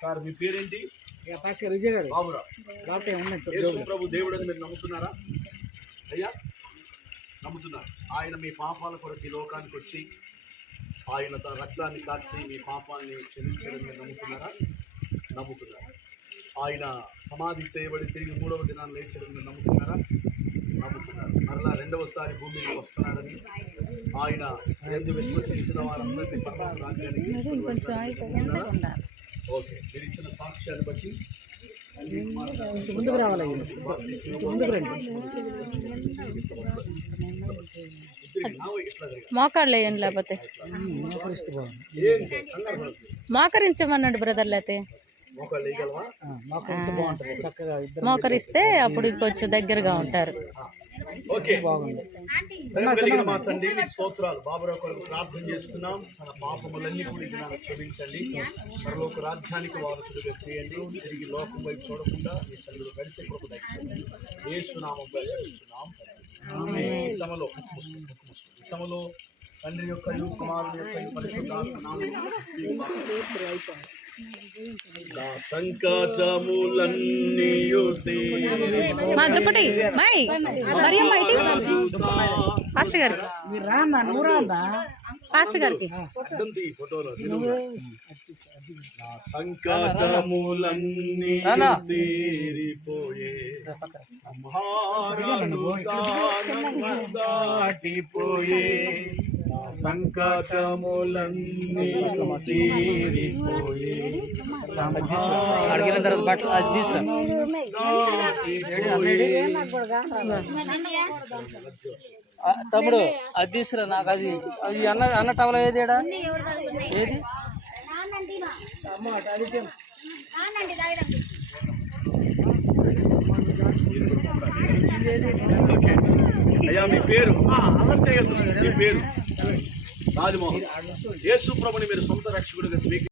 Sir మీ పేరేంటి? విజయ్ గారు. బాబురా. యేసు ప్రభు దేవుడు అని మీరు నమ్ముతున్నారా? అయ్యా నమ్ముతున్నారు. ఆయన మీ పాపాల కొరకు ఈ లోకానికి వచ్చి ఆయన తన రక్తాన్ని కార్చి మీ పాపాన్ని క్షమించడం మీరు నమ్ముతున్నారా? నమ్ముతున్నారు. ఆయన సమాధి చేయబడి తిరిగి 3వ దినాన్ని లేచడం మీరు నమ్ముతున్నారా? నమ్ముతున్నారు. మరలా 2వసారి భూమికి వస్తున్నాడని ఆయన ఎందు విశ్వసించిన వారందరినీ పరలోక రాజ్యానికి ఓకే. మీరు ఇచ్చిన సాక్ష్యాన్ని బట్టి ముందుకు రావాలి. మోకాళ్ళు వేయండి, లేకపోతే మోకరించమన్నాడు బ్రదర్. లేకపోతే మోకరిస్తే అప్పుడు కొంచెం దగ్గరగా ఉంటారు. బాగుంది. మా తండ్రి స్తోత్రాలు. బాబురావు కొరకు ప్రార్థన చేస్తున్నాం. తన పాపములన్నీ కూడా క్షమించండి. పరలోక రాజ్యానికి వారసుడిగా చేయండి. తిరిగి లోకం వైపు చూడకుండా మీ సన్నిధిలో గడిచే కృప దయచేయండి. యేసు నామములో ప్రార్థిస్తున్నాం. ఈ సమలో తండ్రి యొక్క కుమారుని యొక్క పరిశుద్ధాత్మ నామములో నా సంకటములన్నీయు పాస్టర్ గారికి పాస్టర్ గారికి ఫోటోలో నా సంకటములన్నీ తీరిపోయే సంహారము దాటిపోయే నా సంకటములన్నీ తీరిపోయే అడిగిన తర్వాత బట్టలు అది తీసుకురా. తమ్ముడు అది తీసుకురా. నాకు అది అది అన్న టవల ఏది ఏది అయ్యా మీ పేరు? అల్లరి చేయగలుగుతున్నారు. మీ పేరు రాజమోహన్. యేసు ప్రభుని మీరు సొంత రక్షకుడిగా స్వీకరించారు.